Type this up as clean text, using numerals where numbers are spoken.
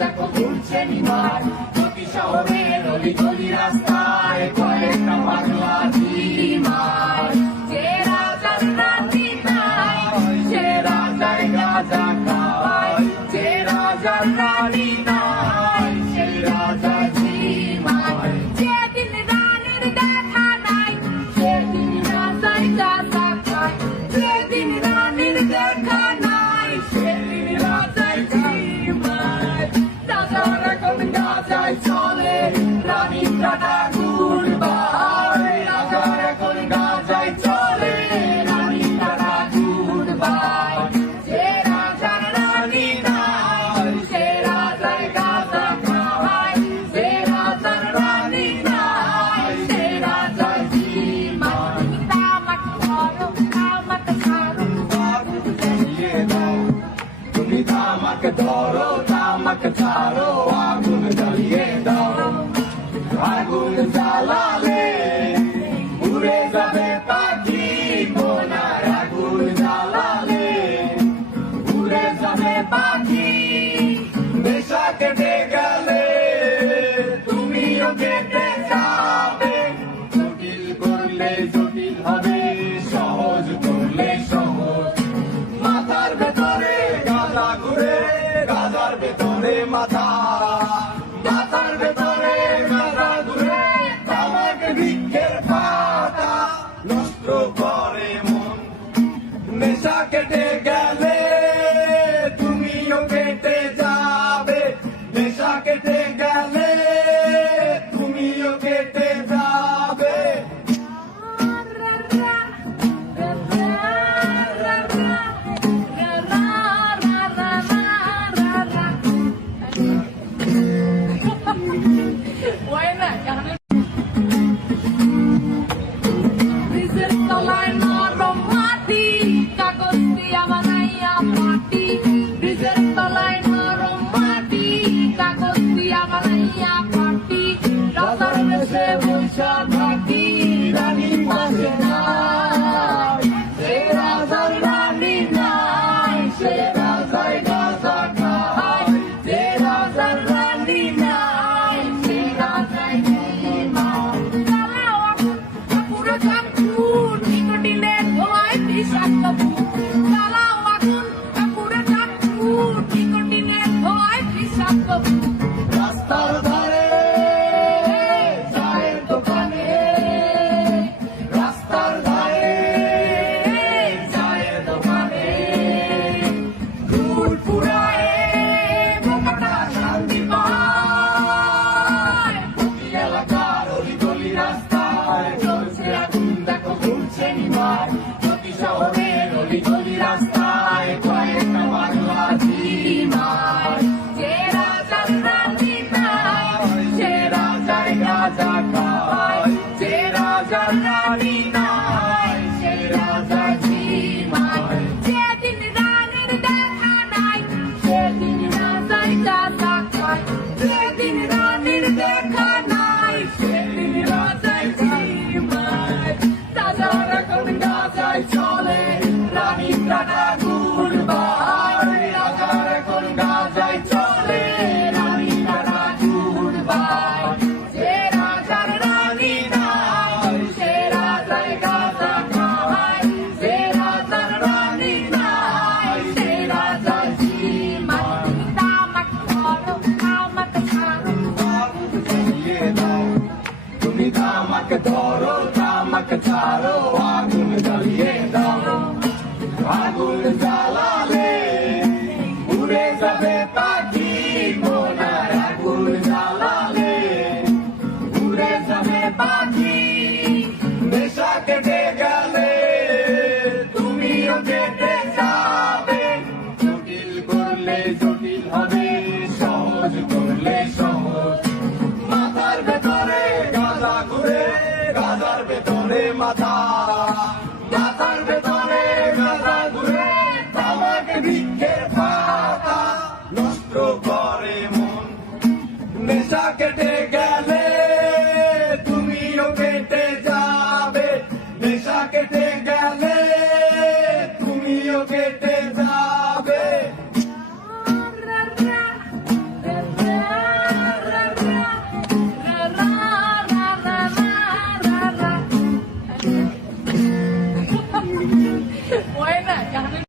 দেখো ঘুরছে নিমার, প্রতি শহরের অলি গলি রাস্তায় কয়েকটা পাগলা ঝিমার। যে রাজার রানী নাই সে রাজায় গাঁজা খাওয়ায়, যে রাজার রানী নাই সে রাজা ঝিমার। যেদিন রানীর দেখা নাই সেদিন রাজায় গাঁজা খায়, যেদিন রানীর দেখা নাই সেদিন রাজায় ঝিমার। রাজার এখন গাঁজায় চলে রানীর টাটা গুড় বাই, রাজার এখন গাঁজায় চলে রানীর টাটা গুড় বাই। যে রাজার রানী নাই সে রাজায় গাঁজা খাওয়ায়, যে রাজার রানী নাই সে রাজায় ঝিমার। তামাক ধরো তামাক ছাড়ো আগুন জ্বালিয়ে দাও, তুমি তামাক ধরো তামাক ছাড়ো আগুন জ্বালিয়ে দাও। আগুন জ্বালালে উড়ে যাবে পাখি কোনার, আগুন জ্বালালে উড়ে যাবে পাখি। নেশা কেটে গেলে তুমিও কেটে যাবে, জটিল করলে জটিল হবে, সহজ করলে সহজ। মাথার ভেতরে গাঁজা ঘুরে, গাঁজার ভেতরে মাথা, মাথার ভেতরে গাঁজা ঘুরে, তামাক বৃক্ষের পাতা নষ্ট করে মন। নেশা কেটে গেলে তুমিও কেটে যাবে, নেশা কেটে গেলে তুমিও কেটে যাবে। ব্রিজের তলায় নরম মাটি, কাগজ দিয়া বানাইয়া পাটি, ব্রিজের তলায় নরম মাটি, কাগজ দিয়া বানাইয়া পাটি। রাজার দেশে বৈশা থাকি রানী পাশে নাই, সে রাজার রানী নাই সে রাজায় গাঁজা খায়, যে রাজার রানী নাই সে রাজায় ঝিমার। জ্বালাও আগুন কাপুরে কাপুর নিকোটিনের ধোঁয়ায় বিষাক্ত ভূত, জ্বালাও আগুন কাপুরে কাপুর নিকোটিনের ধোঁয়ায় বিষাক্ত ভূত। রাস্তার ধারে চায়ের দোকানে, রাস্তার ধারে চায়ের দোকানে, দুধ পুরায় বোকাটা শান্তি পায়। প্রতি এলাকার অলি গলি রাস্তায় চলছে আগুন দেখো ঘুরছে নিমার, প্রতি শহরের অলি গলি রাস্তায় কয়েকটা পাগলা ঝিমার। যে রাজার রানী নাই সে রাজায় গাঁজা খাওয়ায়, যে রাজার রানী নাই সে রাজা ঝিমার। যেদিন রানীর দেখা নাই সেদিন রাজায় গাঁজা খায়, যেদিন রানীর দেখা নাই সেদিন রাজায় ঝিমার। রাজার এখন গাঁজায় চলে রানীর টাটা গুড় বাই, রাজার এখন গাঁজায় চলে রানীর টাটা গুড় বাই। যে রাজার রানী নাই সে রাজায় গাঁজা খাওয়ায়, যে রাজার রানী নাই সে রাজায় ঝিমার। তামাক ধরো তামাক ছাড়ো আগুন জ্বালিয়ে দাও, তুমি তামাক ধরো তামাক ছাড়ো আগুন জ্বালিয়ে দাও। আগুন জ্বালালে উড়ে যাবে পাখি কোনার, আগুন জ্বালালে উড়ে যাবে পাখি। নেশা কেটে গেলে তুমিও কেটে যাবে, জটিল করলে জটিল হবে, সহজ করলে সহজ। মাথার ভেতরে গাঁজা ঘুরে, গাঁজার ভেতরে মাথা, মাথার ভেতরে গাঁজা ঘুরে, তামাক বৃক্ষের পাতা নষ্ট করে মন। নেশা কেটে গেলে তুমিও কেটে যাবে, নেশা কেটে গেলে তুমিও কেটে যাবে। পরে না জাহানের